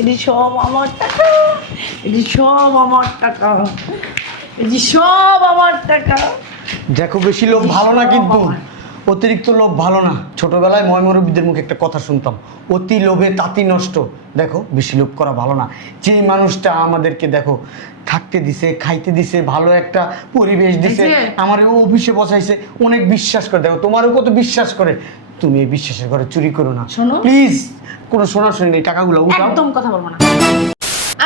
এটি সব আমার টাকা, এটি সব আমার টাকা, এটি সব আমার টাকা। দেখো বেশি লোভ ভালো না, কিন্তু অতিরিক্ত লোভ ভালো না। ছোটবেলায় ময়মরবীদের মুখে একটা কথা শুনতাম, অতি লোভে তাঁতি নষ্ট। দেখো বেশি লোভ করা ভালো না। যে মানুষটা আমাদেরকে দেখো থাকতে দিছে, খাইতে দিছে, ভালো একটা পরিবেশ দিছে, আমার অফিসে বসাইছে, অনেক বিশ্বাস করে। দেখো তোমারও কত বিশ্বাস করে, তুমি এই বিশ্বাসের ঘরে চুরি করো না। শোনো প্লিজ, কোনো শোনাশুনি নেই, টাকাগুলো উঠাও। একদম কথা বলবো না।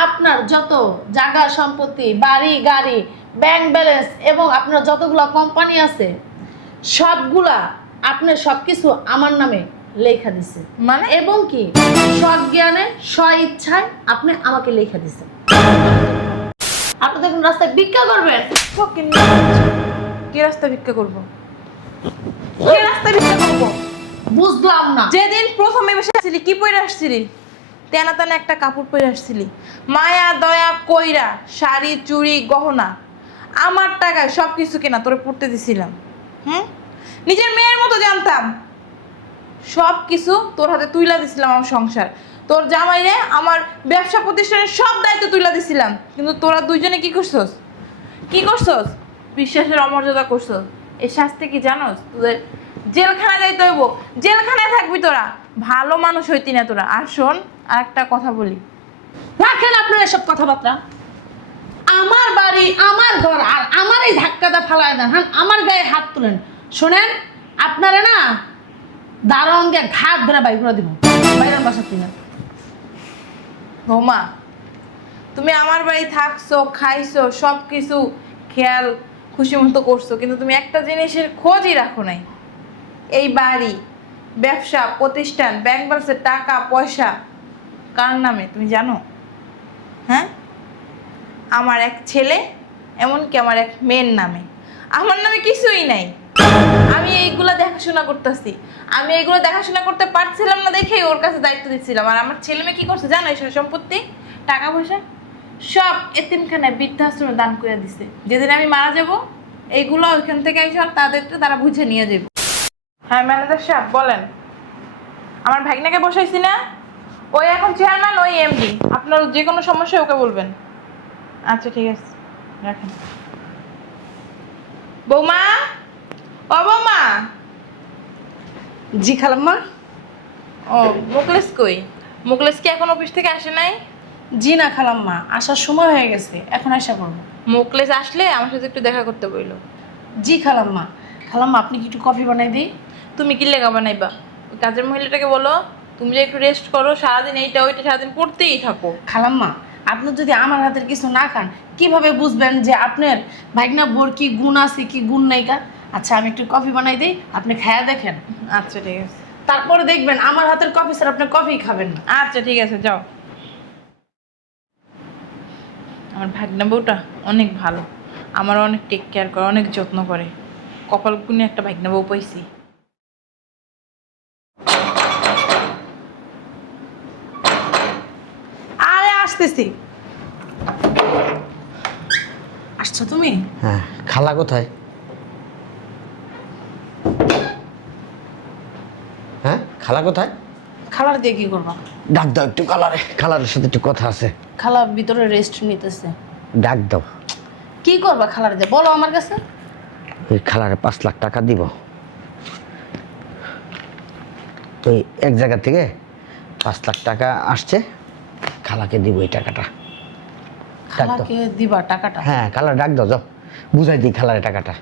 আপনার যত জায়গা সম্পত্তি, বাড়ি গাড়ি, ব্যাংক ব্যালেন্স এবং আপনার যতগুলা কোম্পানি আছে সবগুলা আপনার সবকিছু আমার নামে লেখা দিছে, মানে? এবং কি সজ্ঞানে ইচ্ছায় আপনি আমাকে লেখা দিছেন। আপনি দেখুন রাস্তায় ভিক্ষা করবেন। কি রাস্তা ভিক্ষা করবো? কি রাস্তা ভিক্ষা করবো? বুঝলাম না। যেদিন প্রথমে বসেছিলি কি পরে আসছিলি? তেনা তেনা একটা কাপড় পরে আসছিলি, মায়া দয়া কইরা শাড়ি চুড়ি গহনা আমার টাকায় সব কিছু কেনা তোরে পড়তে দিছিলাম। নিজের মেয়ের মতো জানতাম, সব কিছু তোর হাতে তুইলা দিছিলাম। আমার সংসার, তোর জামাইরে আমার ব্যবসা প্রতিষ্ঠানের সব দায়িত্ব তুইলা দিছিলাম। কিন্তু তোরা দুইজনে কি করছস? কি করছস? বিশ্বাসের অমর্যাদা করছস। এই শাস্তি কি জানোস? তোদের জেলখানায় যাইতে হইব, জেলখানায় থাকবি তোরা। ভালো মানুষ হইতি না তোরা। আর শোন, আর একটা কথা বলি, রাখেন আপনার এসব কথাবার্তা। আমার বাড়ি, আমার ঘর, আর আমার এই ধাক্কাটা ফালায় দেন, হ্যাঁ আমার গায়ে হাত তুলেন। শোনেন, আপনারা না দারোয়ানকে ঘাট ধরে বাইর করে দিব, বাইরের বাসা থেকে। বৌমা, তুমি আমার বাড়ি থাকছো, খাইছো, সব কিছু খেয়াল খুশি মতো করছো, কিন্তু তুমি একটা জিনিসের খোঁজই রাখো নাই। এই বাড়ি, ব্যবসা প্রতিষ্ঠান, ব্যাংক ব্যালেন্সের টাকা পয়সা কার নামে তুমি জানো? হ্যাঁ, আমার এক ছেলে, এমনকি আমার এক মেয়ের নামে। আমার নামে কিছুই নাই। আমি এইগুলা দেখাশোনা করতেছি। আমি এইগুলো দেখাশোনা করতে পারছিলাম না দেখেই ওর কাছে দায়িত্ব দিচ্ছিলাম। আর আমার ছেলে মেয়ে কি করছে জানো? এই সম্পত্তি, টাকা পয়সা সব এতিমখানায় বৃদ্ধাশ্রমে দান করে দিছে। যেদিন আমি মারা যাব এইগুলো ওইখান থেকে এসে তাদেরটা তারা বুঝে নিয়ে যাবে। হ্যাঁ ম্যানেজার সাহেব বলেন। আমার ভাগনাকে বসাইছি না, ওই এখন চেয়ারম্যান, ওই এমডি। আপনার যে কোনো সমস্যা ওকে বলবেন। আচ্ছা ঠিক আছে, রাখেন। বৌমা, ও বৌমা। জি খালাম্মা। ও মুকলেশ কই? মুকলেশ কি এখন অফিস থেকে আসে নাই? জি না খালাম্মা, আসার সময় হয়ে গেছে, এখন আসা করবো। মুকলেশ আসলে আমার সাথে একটু দেখা করতে বইলো। জি খালাম্মা। খালাম্মা আপনি কি একটু কফি বানাই দিই? তুমি কি লেগা বানাইবা? ওই কাজের মহিলাটাকে বলো তুমি যে একটু রেস্ট করো, সারাদিন এইটা ওইটা সারাদিন পড়তেই থাকো। খালাম্মা, আপনি যদি আমার হাতের কিছু না খান কিভাবে বুঝবেন যে আপনার ভাগনা বোর কি গুণ আছে কি গুণ নাই? আচ্ছা আমি একটু কফি বানাই দিই, আপনি খায়া দেখেন। আচ্ছা ঠিক আছে। তারপরে দেখবেন আমার হাতের কফি স্যার আপনি কফি খাবেন না। আচ্ছা ঠিক আছে, যাও। আমার ভাগনা বউটা অনেক ভালো, আমার অনেক টেক কেয়ার করে, অনেক যত্ন করে। কপাল গুনে একটা ভাগনা বউ পাইছি। আরে আসতেছি। আসছো তুমি? হ্যাঁ, খালা কোথায়? হ্যাঁ, খালা কোথায়? খালার দিয়ে কি করবা? ডাক দাও একটু খালারে, খালারের সাথে একটু কথা আছে। খালা ভিতরে রেস্ট নিতেছে। ডাক দাও। কি করবা খালার দিয়ে বলো আমার কাছে। ওই খালারে 5 লাখ টাকা দিব, ওই এক জায়গা থেকে 5 লাখ টাকা আসছে, খালাকে দিব এই টাকাটা। ডাক দাও। খালাকে দিবা টাকাটা? হ্যাঁ, খালার ডাক দাও, যাও বুঝাই দিই খালারে টাকাটা।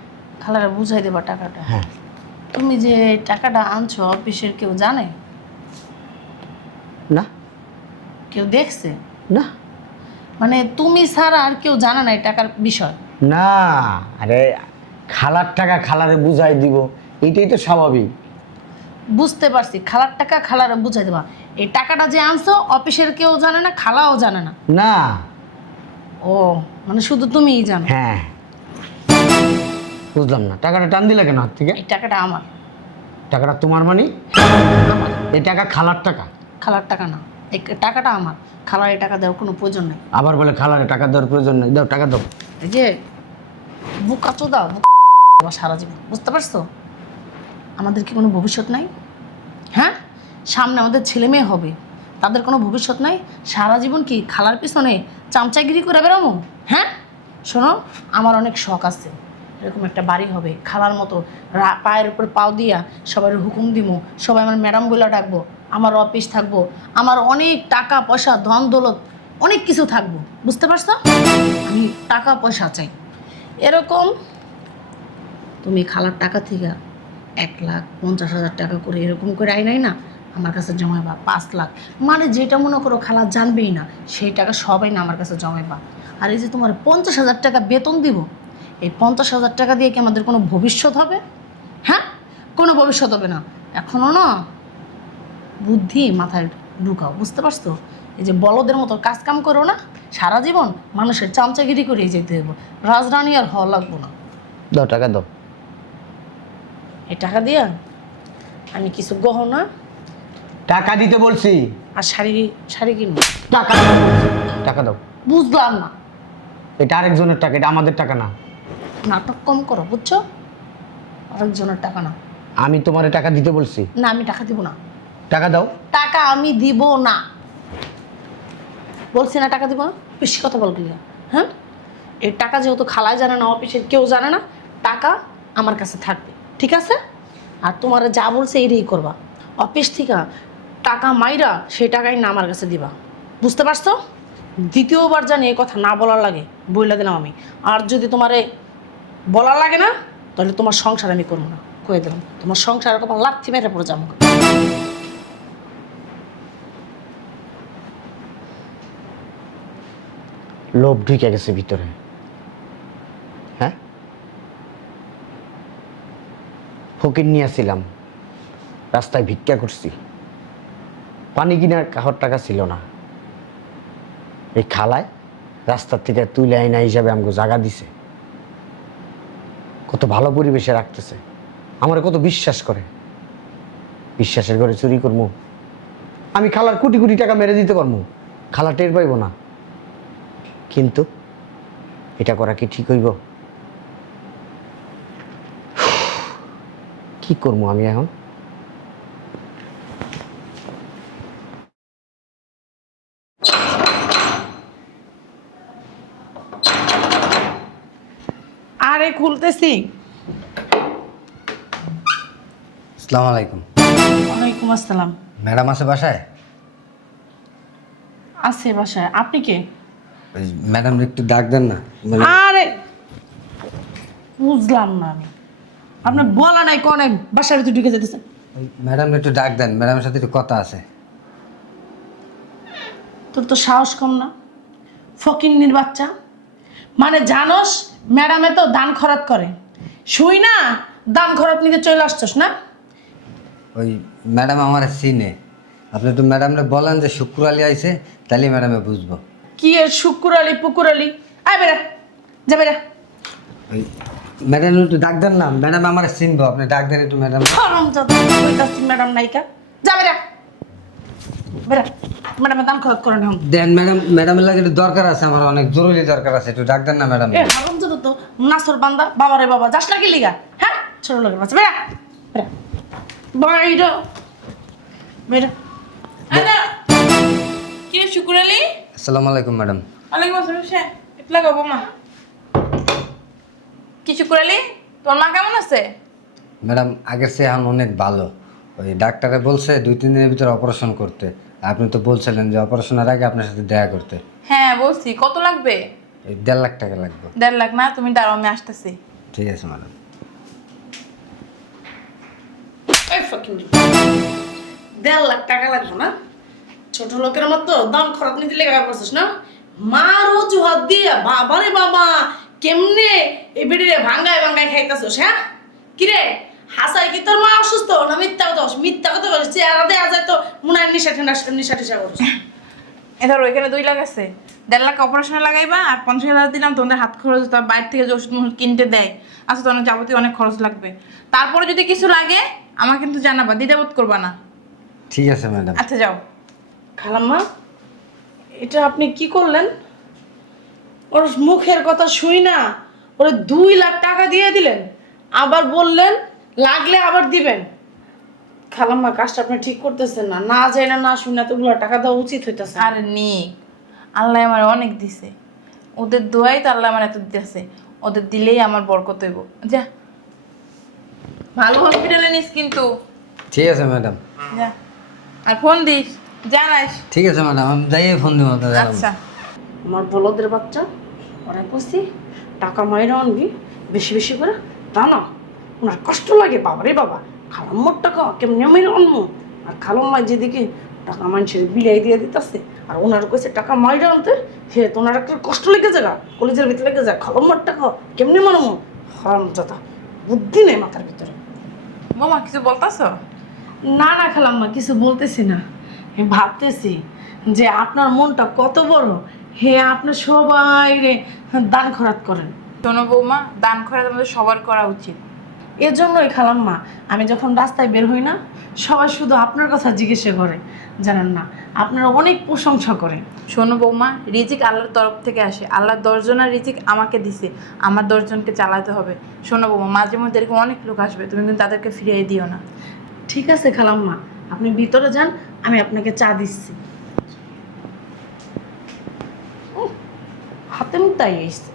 খালারে বুঝাই দেবা টাকাটা? হ্যাঁ। তুমি যে টাকাটা আনছো অফিসের কেউ জানে? না। কেউ দেখছে? না। মানে তুমি ছাড়া আর কেউ জানে না এই টাকার বিষয়? না, আরে খালার টাকা খালারে বুঝাই দিব, এটাই তো স্বাভাবিক। বুঝতে পারছি, খালার টাকা খালারে বুঝাই দেবা। এই টাকাটা যে আনছো অফিসের কেউ জানে না, খালাও জানে না? না। ও মানে শুধু তুমিই জানো? হ্যাঁ। বুঝলাম না, টাকাটা টান দিলে কেন হাত থেকে? এই টাকাটা আমার। টাকাটা তোমার মানে? আমার। এই টাকা খালার টাকা? খালার টাকা না, এই টাকাটা আমার। খালার এই টাকা দেওয়ার কোনো প্রয়োজন নেই। আবার বলে খালারে টাকা দেওয়ার প্রয়োজন নেই, দাও টাকা দাও। এই যে বুকা চোদাও সারা জীবন, বুঝতে পারছো? আমাদের কি কোনো ভবিষ্যৎ নাই? হ্যাঁ, সামনে আমাদের ছেলে মেয়ে হবে, তাদের কোনো ভবিষ্যৎ নাই? সারা জীবন কি খালার পিছনে চামচাগিরি করে বেরোনো? হ্যাঁ, শোনো, আমার অনেক শখ আছে, এরকম একটা বাড়ি হবে, খালার মতো পায়ের উপর পাও দিয়া সবার হুকুম দিব, সবাই আমার ম্যাডাম বলে ডাকবো, আমার অফিস থাকবো, আমার অনেক টাকা পয়সা ধন দৌলত অনেক কিছু থাকবো। বুঝতে পারছো? আমি টাকা পয়সা চাই এরকম। তুমি খালার টাকা থেকে 1,50,000 টাকা করে এরকম করে আইনাই না আমার কাছে জমাইবা 5 লাখ, মানে যেটা মনে করো খালা জানবেই না সেই টাকা সবাই না আমার কাছে জমাইবা। আর এই যে তোমার 50,000 টাকা বেতন দিব, এই 50,000 টাকা দিয়ে কি আমাদের কোনো ভবিষ্যৎ হবে? হ্যাঁ, কোনো ভবিষ্যৎ হবে না। এখনও না বুদ্ধি মাথায় ঢুকাও, বুঝতে পারছো? এই যে বলদের মতো কাজ কাম করো না, সারা জীবন মানুষের চামচাগিরি করে যেতে হবে, রাজরানী আর হওয়া লাগবো না। দাও টাকা দাও। এই টাকা দিয়া আমি কিছু গহনা টাকা দিতে বলছি। আর শাড়ি শাড়ি কিনবো। টাকা দাও বলছি। টাকা দাও। বুঝলাম না, এটা আরেকজনের টাকা, এটা আমাদের টাকা না। নাটক কম করো, বুঝছো? আরেকজনের টাকা না। আমি তোমারে টাকা দিতে বলছি। না, আমি টাকা দিব না। টাকা দাও। টাকা আমি দিব না বলছি না, টাকা দিব না। বেশি কথা বলবি না, হ্যাঁ? এই টাকা যেহেতু খালায় জানে না, অফিসের কেউ জানে না, টাকা আমার কাছে থাকবে, ঠিক আছে? আর তোমার যা বলছে এটাই করবা। অফিস থেকে টাকা মাইরা সেই টাকাই না আমার কাছে দিবা, বুঝতে পারছো? দ্বিতীয়বার জানি এই কথা না বলার লাগে বইলা দিলাম আমি। আর যদি তোমারে বলার লাগে না তাহলে তোমার সংসার আমি করবো না, কয়ে দিলাম। তোমার সংসারের কপাল লাথি মেরে পড়ে যাবো। লোভ ঢুকে গেছে ভিতরে। হ্যাঁ, ফকির নিয়ে আসছিলাম, রাস্তায় ভিক্ষা করছি, পানি কিনার কাহর টাকা ছিল না। এই খালায় রাস্তার থেকে তুলে আইনা হিসাবে আমাকে জায়গা দিছে, কত ভালো পরিবেশে রাখতেছে, আমার কত বিশ্বাস করে। বিশ্বাসের ঘরে চুরি করবো? আমি খালার কোটি কোটি টাকা মেরে দিতে পারবো, খালা টের পাইব না। কিন্তু এটা করা কি ঠিক হইব? কি করবো আমি এখন? আরে খুলতেছি। আসসালামু আলাইকুম। ওয়ালাইকুম আসসালাম। ম্যাডাম আছে বাসায়? আছে বাসায়। আপনি কে? ওই ম্যাডাম একটু ডাক দেন না। আরে বুঝলাম না আমি, আপনার বলা নাই কোন বাসার ভিতরে ঢুকে যেতেছে। ম্যাডাম একটু ডাক দেন, ম্যাডামের সাথে একটু কথা আছে। তোর তো সাহস কম না, ফকিন্নির বাচ্চা। মানে জানোস ম্যাডামে তো দান খরচ করে, শুই না দান খরচ নিতে চলে আসছস না? ওই ম্যাডাম আমার চিনে, আপনি একটু ম্যাডামরে বলেন যে শুক্র আলী আইছে, তাহলে ম্যাডামে বুঝবো। কি এর শুকুর আলী পুকুর আলী? আয় বেরা, যা বেরা। ওই ম্যাডাম একটু ডাক দেন না, ম্যাডাম আমার চিনবো, আপনি ডাক দেন একটু ম্যাডাম। ম্যাডাম নাইকা, যা বেরা বেরা। ম্যাডামের দান খরচ করে না। দেন ম্যাডাম, ম্যাডামের লাগে একটু দরকার আছে, আমার অনেক জরুরি দরকার আছে, একটু ডাক দেন না ম্যাডাম। এ হারাম যত তো নাসর বান্দা, বাবারে বাবা যাস না কি লিগা? হ্যাঁ, ছোট লোকের বাচ্চা, বেরা বেরা বাইরে বেরা। আরে কি রে শুকুর আলী? আসসালামু আলাইকুম ম্যাডাম। ওয়ালাইকুম আসসালাম। সে এটলা গো মা। কি শুকুর আলী, তোর মা কেমন আছে? ম্যাডাম আগের চেয়ে এখন অনেক ভালো। ওই ডাক্তারে বলছে 2-3 দিনের ভিতরে অপারেশন করতে। আপনি তো বলছিলেন যে অপারেশনের আগে আপনার সাথে দেখা করতে। হ্যাঁ বলছি। কত লাগবে? এই 1.5 লাখ টাকা লাগবে। 1.5 লাখ না? তুমি দাঁড়াও, আমি আসতেছি। ঠিক আছে ম্যাডাম। এই ফকিং 1.5 লাখ টাকা লাগবে না? ছোট লোকের মতো দাম খরচ নিতে লেগে পড়ছিস না? মার অজুহাত দিয়ে বাবারে বাবা কেমনে এই বেডিরে ভাঙ্গায় ভাঙ্গায় খাইতেছিস? হ্যাঁ কিরে হাসাই কি তোর মা অসুস্থ না মিথ্যা কথা? মিথ্যা কথা বলিস, চেহারা দেয়া যায় তো মনে হয় নিশা টিশা করছিস। এ ধরো এখানে 2 লাখ আছে, 1.5 লাখ অপারেশনে লাগাইবা, আর 50,000 দিলাম তোমাদের হাত খরচ, তার বাইরে থেকে যে ওষুধ কিনতে দেয় আচ্ছা, তোমার যাবতীয় অনেক খরচ লাগবে। তারপরে যদি কিছু লাগে আমাকে কিন্তু জানাবা, দ্বিধাবোধ করবা না। ঠিক আছে ম্যাডাম। আচ্ছা যাও। খালাম্মা, এটা আপনি কি করলেন? ওর মুখের কথা শুই না ওরে 2 লাখ টাকা দিয়ে দিলেন, আবার বললেন লাগলে আবার দিবেন। খালাম্মা কাজটা আপনি ঠিক করতেছেন না, না যাই না না শুনে এতগুলো টাকা দেওয়া উচিত হইতেছে। আর নিক, আল্লাহ আমার অনেক দিছে, ওদের দোয়াই তো আল্লাহ আমার এত দিতেছে, ওদের দিলেই আমার বরকত হইব। যা ভালো হসপিটালে নিস কিন্তু। ঠিক আছে ম্যাডাম। যা, আর ফোন দিস, জানাইস। ঠিক আছে ম্যাডাম, আমি যাই ফোন দিব আপনাদের। আচ্ছা। আমার বলদের বাচ্চা ওরা বলছি টাকা মাইরা আনবি বেশি বেশি করে, তা না ওনার কষ্ট লাগে বাবা রে বাবা। খালাম্মার টাকা কেমনি মাইরা আনবো, আর খালাম্মায় যেদিকে টাকা মানুষের বিলাই দিয়ে দিতেছে আর ওনার কাছে টাকা মাইরা আনতে, সে তো ওনার একটা কষ্ট লেগে যাগা, কলেজের ভিতরে লেগে যায়। খালাম্মার টাকা কেমনি মানবো, হারামজাদা, বুদ্ধি নেই মাথার ভিতরে। মামা কিছু বলতাছ? না না খালাম্মা কিছু বলতেছি না, আমি ভাবতেছি যে আপনার মনটা কত বড়, হে আপনি সবাই রে দান খরাত করেন। শোনো বৌমা, দান খয়রাত আমাদের সবার করা উচিত। এর জন্যই খালাম্মা আমি যখন রাস্তায় বের হই না, সবাই শুধু আপনার কথা জিজ্ঞাসা করে, জানেন না আপনারা অনেক প্রশংসা করেন। শোনো বৌমা, রিজিক আল্লাহর তরফ থেকে আসে, আল্লাহ 10 জনের রিজিক আমাকে দিছে, আমার 10 জনকে চালাতে হবে। শোনো বৌমা, মাঝে মধ্যে এরকম অনেক লোক আসবে, তুমি কিন্তু তাদেরকে ফিরিয়ে দিও না। ঠিক আছে খালাম্মা, আপনি ভিতরে যান, আমি আপনাকে চা দিচ্ছি। হাতে মুক্তাই এসছে,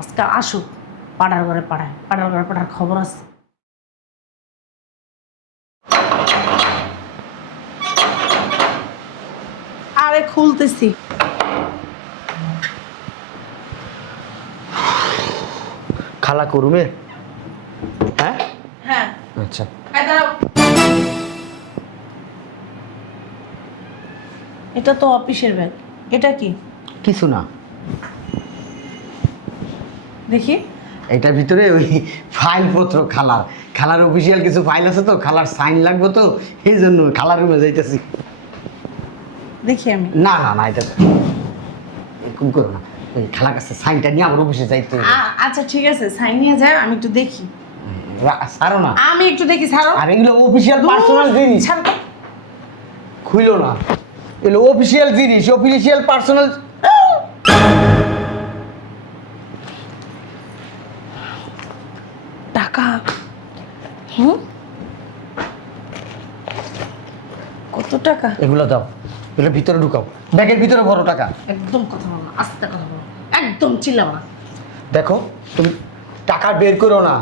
আজকে আসুক পাড়ার ঘরে পাড়ায়, পাড়ার ঘরে পাড়ার খবর আছে। আরে খুলতেছি। খালা করুমে? হ্যাঁ হ্যাঁ, আচ্ছা। এই দাঁড়াও। এটা তো অফিসের ব্যাগ, এটা কি কিছু না, দেখি। এটার ভিতরে ওই ফাইলপত্র খালার, খালার অফিসিয়াল কিছু ফাইল আছে তো, খালার সাইন লাগবে তো, এই জন্য খালার রুমে যাইতেছি। দেখি আমি। না না না, এটা এরকম করো না, ওই খালার কাছে সাইনটা নিয়ে আমার অফিসে যাইতে হবে। আচ্ছা ঠিক আছে, সাইন নিয়ে যায়, আমি একটু দেখি। ছাড়ো না, আমি একটু দেখি, ছাড়ো। আর এগুলো অফিসিয়াল পার্সোনাল জিনিস, ছাড়ো তো। খুইলো না, এগুলো অফিসিয়াল জিনিস, অফিসিয়াল পার্সোনাল। টাকা, হুম, কত টাকা? এগুলো দাও, এগুলো ভিতরে ঢুকাও, ব্যাগের ভিতরে ভরো টাকা। একদম কথা বলো না, আস্তে কথা বলো, একদম চিল্লাও না। দেখো তুমি টাকা বের করো না,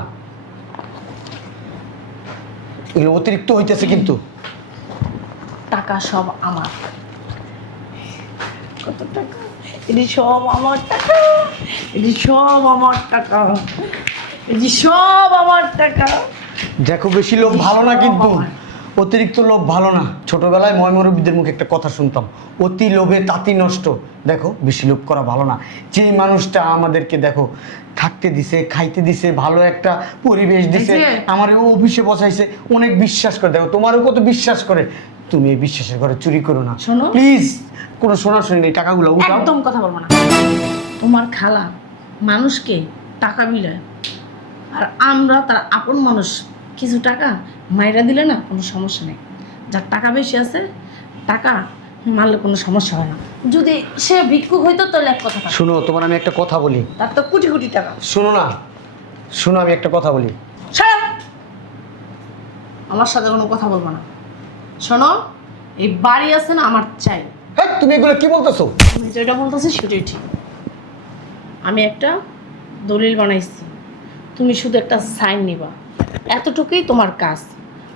এগুলো অতিরিক্ত হইতেছে কিন্তু। টাকা সব আমার। কত টাকা? এটি সব আমার টাকা, এটি সব আমার টাকা, এটি সব আমার টাকা। দেখো বেশি লোভ ভালো না কিন্তু, অতিরিক্ত লোভ ভালো না। ছোটবেলায় ময়মরবীদের মুখে একটা কথা শুনতাম, অতি লোভে তাঁতি নষ্ট। দেখো বেশি লোভ করা ভালো না। যেই মানুষটা আমাদেরকে দেখো থাকতে দিছে, খাইতে দিছে, ভালো একটা পরিবেশ দিছে, এই যে। আমার অফিসে বসাইছে, অনেক বিশ্বাস করে, দেখো তোমারও কত বিশ্বাস করে, তুমি এই বিশ্বাসের ঘরে চুরি করো না শোনো। প্লিজ। কোনো শোনাশুনি নেই, টাকাগুলো উঠাও। একদম কথা বলবো না। তোমার খালা মানুষকে টাকা বিলায়, আর আমরা তার আপন মানুষ, কিছু টাকা মাইরা দিলে না কোনো সমস্যা নেই। যার টাকা বেশি আছে, টাকা মারলে কোনো সমস্যা হয় না। যদি সে ভিক্ষুক হইতো তাহলে এক কথা থাকে। শোনো, তোমার আমি একটা কথা বলি। তার তো কোটি কোটি টাকা। শোনো না, শোনো আমি একটা কথা বলি। শোনো, আমার সাথে কোনো কথা বলবো না। শোনো, এই বাড়ি আছে না আমার চাই। হ্যাঁ, তুমি এগুলো কি বলতেছো? আমি যেটা বলতেছি সেটাই ঠিক। আমি একটা দলিল বানাইছি, তুমি শুধু একটা সাইন নিবা, এতটুকুই তোমার কাজ,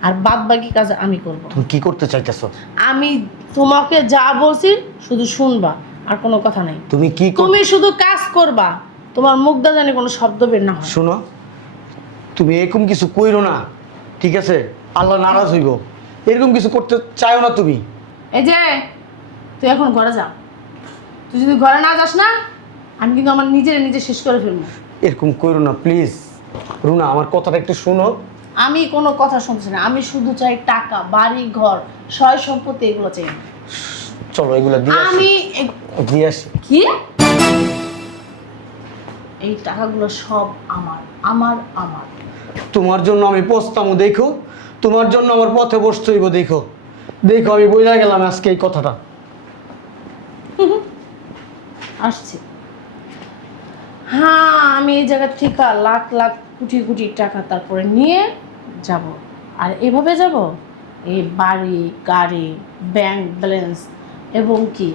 আর বাদ বাকি কাজ আমি করব। তুমি কি করতে চাইতেছো? আমি তোমাকে যা বলছি শুধু শুনবা, আর কোনো কথা নাই। তুমি কি তুমি শুধু কাজ করবা, তোমার মুখটা জানি কোনো শব্দ বের না হয়। শোনো, তুমি এরকম কিছু কইরো না, ঠিক আছে? আল্লাহ নারাজ হইব, এরকম কিছু করতে চাইও না তুমি। এই যে তুই এখন ঘরে যা, তুই যদি ঘরে না যাস না, আমি কিন্তু আমার নিজে শেষ করে ফেলবো। এরকম কইরো না প্লিজ। রুনা, আমার কথাটা একটু শোনো। আমি কোনো কথা শুনছি না, আমি শুধু চাই টাকা, বাড়ি ঘর, সয় সম্পত্তি, এগুলো চাই। চলো এগুলো দিয়ে আসি, আমি দিয়ে আসি। কি, এই টাকাগুলো সব আমার আমার আমার। তোমার জন্য আমি পস্তামো, দেখো তোমার জন্য আমার পথে বসতে হইব, দেখো দেখো আমি বইলা গেলাম আজকে এই কথাটা। আসছি। হ্যাঁ, আমি এই জায়গা থেকে লাখ লাখ কোটি কোটি টাকা তারপরে নিয়ে যাব, আর এভাবে যাব এই বাড়ি গাড়ি ব্যাংক ব্যালেন্স এবং কি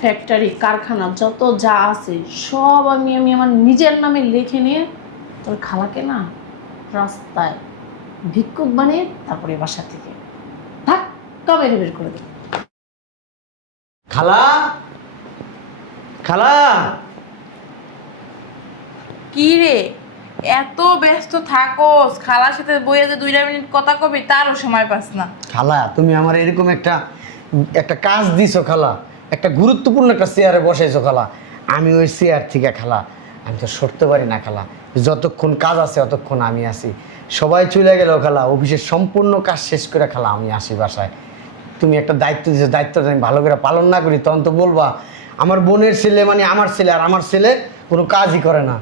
ফ্যাক্টরি কারখানা যত যা আছে সব আমি আমি আমার নিজের নামে লিখে নিয়ে তোর খালাকে না রাস্তায় ভিক্ষুক বানিয়ে তারপরে বাসা থেকে ধাক্কা মেরে বের করে দেবো। খালা, খালা, কি রে এত ব্যস্ত থাকোস, খালার সাথে বইয়ে যে 2 মিনিট কথা কবি তারও সময় পাস না। খালা তুমি আমার এরকম একটা একটা কাজ দিছো খালা, একটা গুরুত্বপূর্ণ একটা চেয়ারে বসাইছো খালা। আমি ওই চেয়ার থেকে খালা আমি তো সরতে পারি না খালা। যতক্ষণ কাজ আছে ততক্ষণ আমি আসি। সবাই চলে গেল খালা, অফিসের সম্পূর্ণ কাজ শেষ করে খালা আমি আসি বাসায়। তুমি একটা দায়িত্ব দিছো, দায়িত্বটা আমি ভালো করে পালন না করি তখন তো বলবা আমার বোনের ছেলে মানে আমার ছেলে, আর আমার ছেলে কোনো কাজই করে না।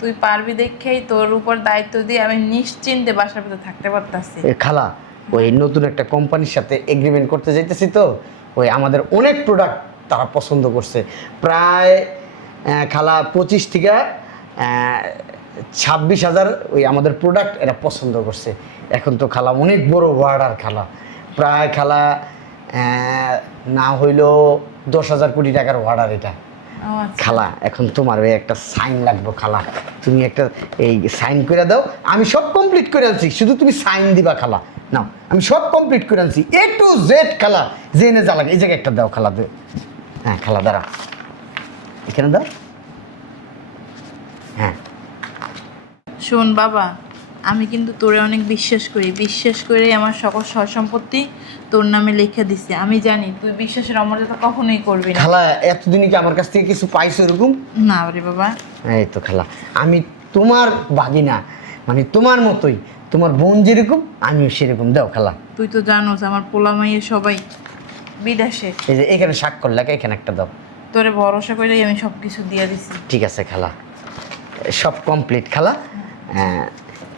তুই পারবি দেখেই তোর উপর দায়িত্ব দিয়ে আমি নিশ্চিন্তে বাসার ভিতরে থাকতে পারতাছি। এ খালা ওই নতুন একটা কোম্পানির সাথে এগ্রিমেন্ট করতে যাইতেছি, তো ওই আমাদের অনেক প্রোডাক্ট তারা পছন্দ করছে। প্রায় খালা 25 থেকে 26,000 ওই আমাদের প্রোডাক্ট এরা পছন্দ করছে। এখন তো খালা অনেক বড় অর্ডার খালা, প্রায় খালা না হইলেও 10,000 কোটি টাকার অর্ডার এটা। ও আচ্ছা। খালা এখন তোমার ওই একটা সাইন লাগবে খালা, তুমি একটা এই সাইন করে দাও। আমি সব কমপ্লিট করে আনছি, শুধু তুমি সাইন দিবা খালা। নাও আমি সব কমপ্লিট করে আনছি A to Z খালা, জেনে যা লাগে এই জায়গায় একটা দাও খালা। হ্যাঁ খালা দাঁড়া, এখানে দাও। হ্যাঁ শোন বাবা, আমি কিন্তু তোরে অনেক বিশ্বাস করি, বিশ্বাস করে আমার সকল সয় সম্পত্তি তোর নামে লিখে দিছি। আমি জানি তুই বিশ্বাসের অমর্যাদা কখনোই করবি না। খালা এতদিনই কি আমার কাছ থেকে কিছু পাইছো এরকম? না রে বাবা। এই তো খালা আমি তোমার ভাগিনা, মানে তোমার মতোই, তোমার বোন যেরকম আমিও সেরকম। দাও খালা। তুই তো জানোস আমার পোলা মাইয়ে সবাই বিদেশে, এই যে এখানে স্বাক্ষর লেখা, এখানে একটা দাও। তোরে ভরসা করেই আমি সব কিছু দিয়ে দিছি। ঠিক আছে খালা, সব কমপ্লিট খালা।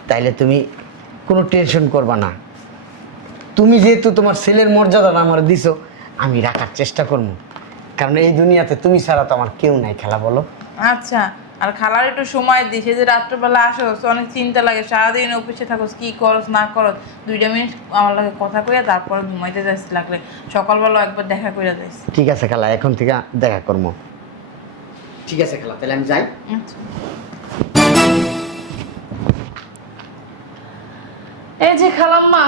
তাইলে তুমি কোনো টেনশন করবা না। তুমি যেহেতু তোমার ছেলের মর্যাদাটা আমার দিছো, আমি রাখার চেষ্টা করবো, কারণ এই দুনিয়াতে তুমি ছাড়া তো আমার কেউ নাই খালা, বলো। আচ্ছা, আর খালার একটু সময় দিস। এই যে রাত্রেবেলা আসোস অনেক চিন্তা লাগে, সারাদিন অফিসে থাকোস, কি করস না করস, 2 মিনিট আমার লাগে কথা কইয়া তারপরে ঘুমাইতে যাস, লাগলে সকালবেলা একবার দেখা কইরা যাস। ঠিক আছে খালা, এখন থেকে দেখা করবো। ঠিক আছে খালা, তাহলে আমি যাই। আচ্ছা। এই যে খালাম্মা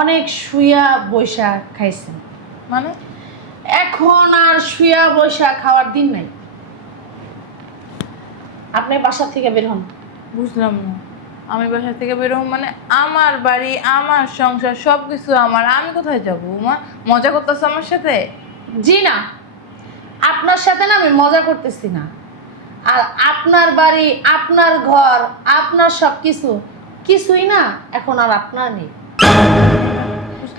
অনেক শুয়া বৈশা খাইছেন, মানে এখন আর শুয়া বৈশা খাওয়ার দিন নাই। আপনি বাসা থেকে বের হন। বুঝলাম না, আমি বাসা থেকে বেরোবো মানে? আমার বাড়ি, আমার সংসার, সব কিছু আমার, আমি কোথায় যাবো? মা মজা করতেছ আমার সাথে? জি না, আপনার সাথে না আমি মজা করতেছি না। আর আপনার বাড়ি, আপনার ঘর, আপনার সব কিছু কিছুই না এখন আর আপনার নেই।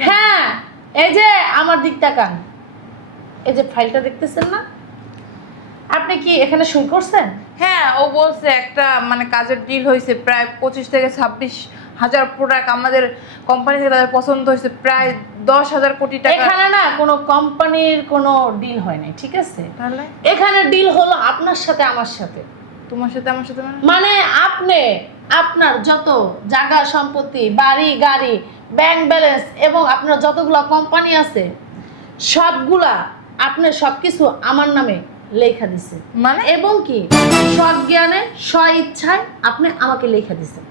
হ্যাঁ, এই যে আমার দিক তাকান, এই যে ফাইলটা দেখতেছেন না, আপনি কি এখানে সই করছেন? হ্যাঁ, ও বলছে একটা মানে কাজের ডিল হয়েছে, প্রায় 25 থেকে 26,000 প্রোডাক্ট আমাদের কোম্পানি থেকে তাদের পছন্দ হয়েছে, প্রায় 10,000 কোটি টাকা। এখানে না কোনো কোম্পানির কোনো ডিল হয় নাই, ঠিক আছে? তাহলে এখানে ডিল হলো আপনার সাথে আমার সাথে। তোমার সাথে আমার সাথে মানে? মানে আপনি আপনার যত জায়গা সম্পত্তি, বাড়ি গাড়ি, ব্যাংক ব্যালেন্স এবং আপনার যতগুলো কোম্পানি আছে সবগুলা আপনি সবকিছু আমার নামে লেখা দিছে, মানে? এবং কি সৎ জ্ঞানে স্ব ইচ্ছায় আপনি আমাকে লেখা দিছেন।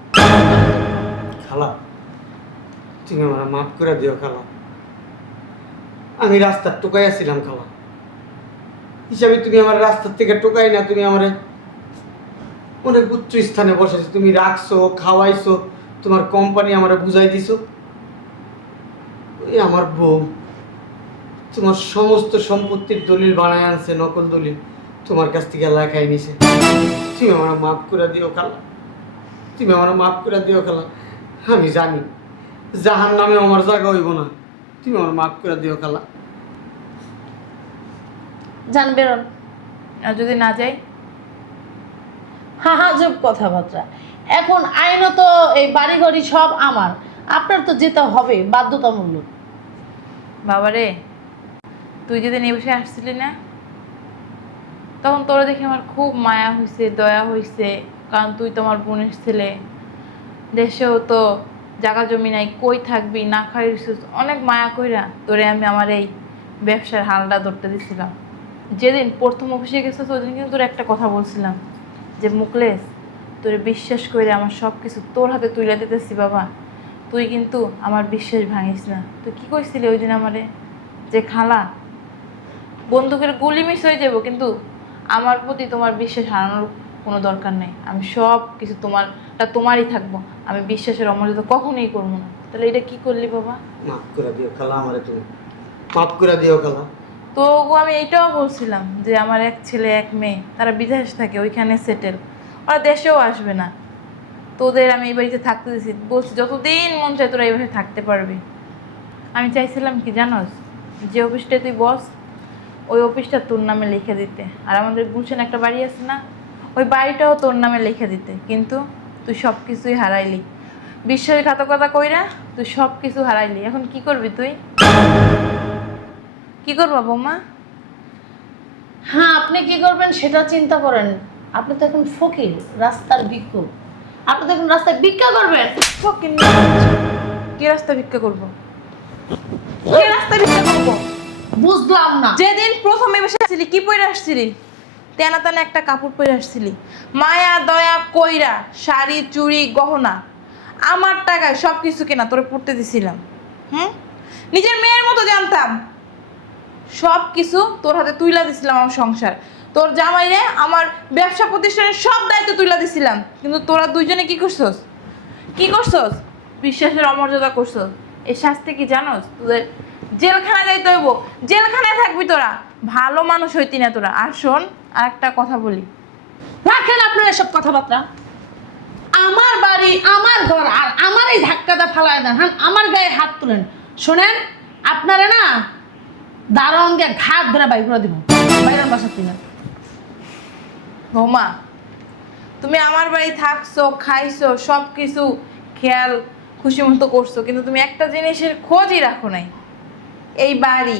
খালা তুমি আমার মাফ করে দিও খালা, আমি রাস্তার টোকাই আসছিলাম খালা, হিসাবে তুমি আমার রাস্তার থেকে টোকাই না, তুমি আমার অনেক উচ্চ স্থানে বসেছো, তুমি রাখছো, খাওয়াইছো, তোমার কোম্পানি আমার বুঝাই দিছো। ওই আমার বউ তোমার সমস্ত সম্পত্তির দলিল বানায় আনছে, নকল দলিল তোমার কাছ থেকে লেখাই নিছে। তুমি আমার মাফ করে দিও খালা, তুমি আমার মাফ করে দিও খালা। আমি জানি জাহান নামে আমার জায়গা হইব না, তুমি আমার মাফ করে দিও খালা। জান বেরোন। আর যদি না যাই? হ্যাঁ হ্যাঁ, জব কথাবার্তা। এখন আইনত এই বাড়ি ঘড়ি সব আমার, আপনার তো যেতে হবে বাধ্যতামূলক। বাবারে, তুই যেদিন এই বসে আসছিলি না, তখন তোরা দেখে আমার খুব মায়া হয়েছে, দয়া হয়েছে, কারণ তুই তোমার বোনের ছেলে। দেশেও তো জায়গা জমি নাই, কই থাকবি না খাই, অনেক মায়া কইরা তোরে আমি আমার এই ব্যবসার হালটা ধরতে দিছিলাম। যেদিন প্রথম অফিসে গেছিস ওই দিন কিন্তু তোর একটা কথা বলছিলাম যে মুকলেশ, তোরে বিশ্বাস করে আমার সব কিছু তোর হাতে তুলে দিতেছি বাবা, তুই কিন্তু আমার বিশ্বাস ভাঙিস না। তুই কি কইছিলি ওই দিন আমারে যে খালা বন্দুকের গুলি মিস হয়ে যাব, কিন্তু আমার প্রতি তোমার বিশ্বাস হারানোর কোনো দরকার নেই, আমি সব কিছু তোমারই থাকবো, আমি বিশ্বাসের অমর্যাদা কখনোই করবো না। তাহলে এটা কি করলি বাবা? মাফ করে দিও খালা, আমারে তুমি মাফ করে দিও খালা। তো আমি এইটাও বলছিলাম যে আমার এক ছেলে এক মেয়ে তারা বিদেশ থাকে, ওইখানে সেটেল, ওরা দেশেও আসবে না, তোদের আমি এই বাড়িতে থাকতে দিয়েছি, বলছি যতদিন মন চায় তোরা এই বাড়িতে থাকতে পারবি। আমি চাইছিলাম কি জানোস, যে অফিসটা তুই বস ওই অফিসটা তোর নামে লিখে দিতে, আর আমাদের গুলশান একটা বাড়ি আছে না, ওই বাড়িটাও তোর নামে লিখে দিতে, কিন্তু তুই সব কিছুই হারাইলি, বিশ্বাসঘাতকতা কইরা তুই সব কিছু হারাইলি। এখন কি করবি তুই? কি করবো বৌমা? হ্যাঁ, আপনি কি করবেন সেটা চিন্তা করেন। আপনি তো এখন ফকির, রাস্তার ভিক্ষুক। আপনি তো এখন রাস্তায় ভিক্ষা করবেন। ফকিন্নি। কি রাস্তা ভিক্ষা করবো? কি রাস্তা ভিক্ষা করবো? বুঝলাম না। যেদিন প্রথমে বসে আসছিলি কি পরে আসছিলি? তেনা তেনা একটা কাপড় পরে আসছিলি, মায়া দয়া কইরা শাড়ি চুড়ি গহনা আমার টাকায় সব কিছু কেনা তোরে পড়তে দিছিলাম। নিজের মেয়ের মতো জানতাম, সব কিছু তোর হাতে তুইলা দিছিলাম, আমার সংসার তোর জামাইরে আমার ব্যবসা প্রতিষ্ঠানের সব দায়িত্ব তুইলা দিছিলাম, কিন্তু তোরা দুইজনে কি করছস? কি করছস? বিশ্বাসের অমর্যাদা করছস। এই শাস্তি কি জানোস? তোদের জেলখানায় যাইতে হইব, জেলখানায় থাকবি তোরা, ভালো মানুষ হইতি না তোরা। আর শোন, আর একটা কথা বলি, রাখেন আপনার এসব কথাবার্তা। আমার বাড়ি, আমার ঘর, আর আমার এই ধাক্কাটা ফালায় দেন, হ্যাঁ আমার গায়ে হাত তুলেন। শোনেন, আপনারা না দারোয়ানকে ঘাট ধরে বাইর করে দিব, বাইরের বাসা থেকে। বৌমা, তুমি আমার বাড়ি থাকছো, খাইছো, সব কিছু খেয়াল খুশি মতো করছো, কিন্তু তুমি একটা জিনিসের খোঁজই রাখো নাই। এই বাড়ি,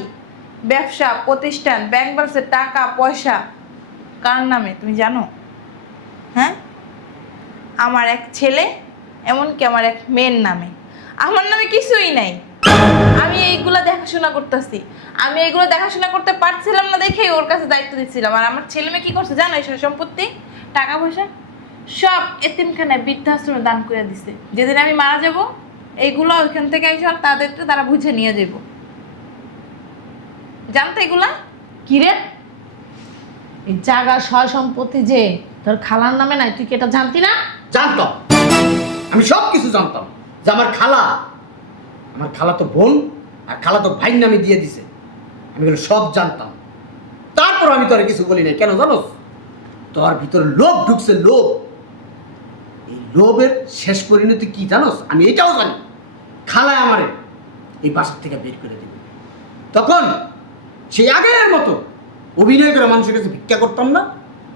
ব্যবসা প্রতিষ্ঠান, ব্যাংক ব্যালেন্সের টাকা পয়সা কার নামে তুমি জানো? হ্যাঁ, আমার এক ছেলে, এমনকি আমার এক মেয়ের নামে, আমার নামে কিছুই নাই। আমি এইগুলা দেখাশোনা করতেছি, আমি এইগুলো দেখাশোনা করতে পারছিলাম না দেখে ওর কাছে দায়িত্ব দিচ্ছিলাম। আর আমার ছেলে মেয়ে কি করছে জানো? এই সম্পত্তি টাকা পয়সা সব এতিমখানায় বৃদ্ধাশ্রমে দান করে দিছে। যেদিন আমি মারা যাব এইগুলো ওইখান থেকে সব তাদেরটা তারা বুঝে নিয়ে যাব। জানতো এগুলা? কিরে, এই জায়গা সয় সম্পত্তি যে তোর খালার নামে নাই, তুই কি এটা জানতি না? জানতাম, আমি সব কিছু জানতাম যে আমার খালা তো বোন আর খালা তো ভাইয়ের নামে দিয়ে দিছে, আমি এগুলো সব জানতাম। তারপর আমি তোর কিছু বলি নাই, কেন জানোস? তোর ভিতরে লোভ ঢুকছে, লোভ। এই লোভের শেষ পরিণতি কি জানোস? আমি এটাও জানি, খালায় আমারে এই বাসার থেকে বের করে দিবে। তখন সেই আগের মতো অভিনয় করে মানুষের কাছে ভিক্ষা করতাম না,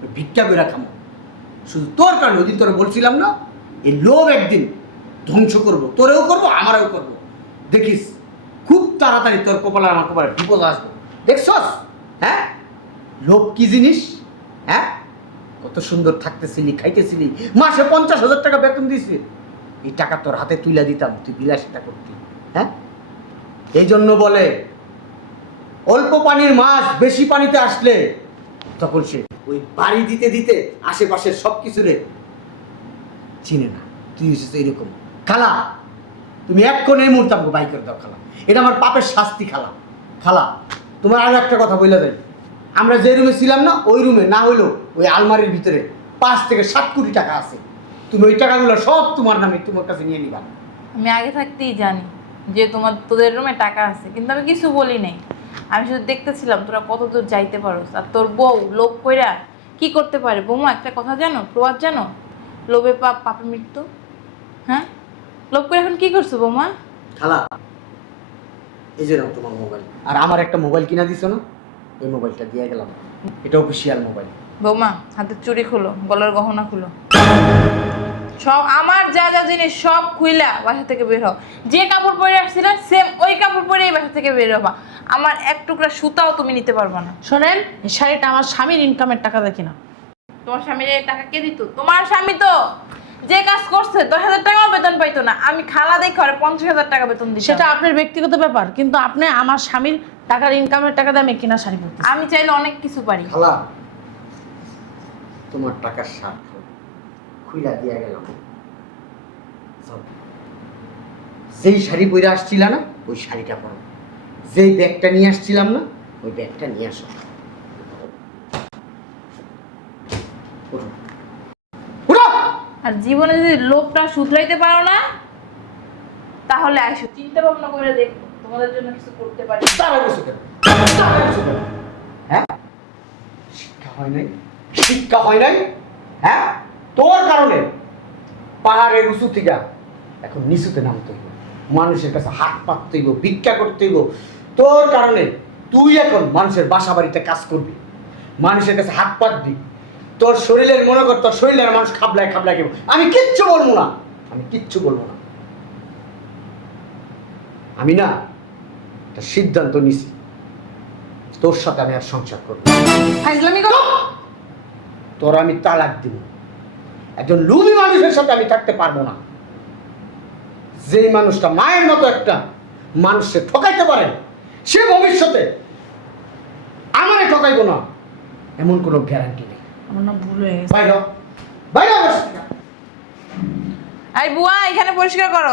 ওই ভিক্ষা করে খামো। শুধু তোর কারণে ওই দিন তোরা বলছিলাম না, এই লোভ একদিন ধ্বংস করবো, তোরেও করবো আমারও করবো। দেখিস খুব তাড়াতাড়ি তোর কপালে আমার কপালে বিপদ আসবে, দেখছস? হ্যাঁ, লোভ কি জিনিস? হ্যাঁ, কত সুন্দর থাকতেছিলি, খাইতেছিলি, মাসে 50,000 টাকা বেতন দিছি, এই টাকা তোর হাতে তুলে দিতাম, তুই বিলাসিতা করতি। হ্যাঁ, এই জন্য বলে অল্প পানির মাছ বেশি পানিতে আসলে তখন সে ওই বাড়ি দিতে দিতে আশেপাশের সব কিছু রে চিনে না। তুই হচ্ছে এইরকম খালা, তুমি এক্ষণ এই মুহূর্তে আমাকে বাই করে দাও খালা, এটা আমার পাপের শাস্তি। খালা তোমার আরো একটা কথা বলে দেয়, আমরা যে রুমে ছিলাম না ওই রুমে না হইলো ওই আলমারির ভিতরে 5 থেকে 7 কোটি টাকা আছে, তুমি ওই টাকাগুলো সব তোমার নামে তোমার কাছে নিয়ে নিবা। আমি আগে থাকতেই জানি যে তোদের রুমে টাকা আছে, কিন্তু আমি কিছু বলি নাই। আমি শুধু দেখতেছিলাম তোরা কত দূর যাইতে পারো, আর তোর বউ লোভ কইরা কি করতে পারে। বৌমা, একটা কথা জানো, প্রবাদ জানো, লোভে পাপ, পাপে মৃত্যু। হ্যাঁ, লোভ করে এখন কি করছো বৌমা? খালা, এই যে নাও তোমার মোবাইল, আর আমার একটা মোবাইল কিনা দিছো না, ওই মোবাইলটা দিয়ে গেলাম, এটা অফিসিয়াল মোবাইল। বৌমা, হাতের চুড়ি খুলো, গলার গহনা খুলো, সব আমার যা যা জিনিস সব খুইলা বাসা থেকে বের হও। যে কাপড় পরে আসছিলে সেম ওই কাপড় পরেই বাসা থেকে বের হবা। আমার এক টুকরা সুতাও তুমি নিতে পারবা না। শোনেন, এই শাড়িটা আমার স্বামীর ইনকামের টাকা দেখি না। তোমার স্বামীর এই টাকা কে দিত? তোমার স্বামী তো যে কাজ করছে 10,000 টাকাও বেতন পাইতো না, আমি খালা দেখে ওরে 50,000 টাকা বেতন দিই। সেটা আপনার ব্যক্তিগত ব্যাপার, কিন্তু আপনি আমার স্বামীর টাকার ইনকামের টাকা দিয়ে আমি কিনা শাড়ি পরতেছি। আমি চাইলে অনেক কিছু পারি। খালা তোমার টাকার স্বার্থ খুইলা দিয়া গেলাম। যাও। যেই শাড়ি পরে আসছিল না ওই শাড়িটা পরো, যেই ব্যাগটা নিয়ে আসছিলাম না ওই ব্যাগটা নিয়ে আসো। উঠো। উঠো। আর জীবনে যদি লোভটা শুধরাইতে পারো না তাহলে আইসো, চিন্তা ভাবনা করে দেখো তোমাদের জন্য কিছু করতে পারি। দাঁড়ায় বসে কেন? দাঁড়ায় বসে কেন? হ্যাঁ, শিক্ষা হয় নাই, শিক্ষা হয় নাই। হ্যাঁ, তোর কারণে পাহাড়ের উঁচু থেকে এখন নিচুতে নামতে হইব, মানুষের কাছে হাত পাততে হইব, ভিক্ষা করতে হইব। তোর কারণে তুই এখন মানুষের বাসা বাড়িতে কাজ করবি, মানুষের কাছে হাত পাতবি। তোর শরীরের মনে কর তোর শরীরের মানুষ খাবলায় খাবলায় খেব। আমি কিচ্ছু বলবো না, আমি কিচ্ছু বলবো না। আমি না একটা সিদ্ধান্ত নিছি, তোর সাথে আমি আর সংসার করবো না। ফাইজলামি করো। তোর আমি তালাক দিব। একজন লুবি মানুষের সাথে আমি থাকতে পারবো না। যেই মানুষটা মায়ের মতো একটা মানুষকে ঠকাইতে পারে সে ভবিষ্যতে আমারে ঠকাইবো না এমন কোনো গ্যারান্টি নেই। আমার না ভুল হয়ে গেছে। বাইরে বাইরে বসে। এই বুয়া এখানে পরিষ্কার করো।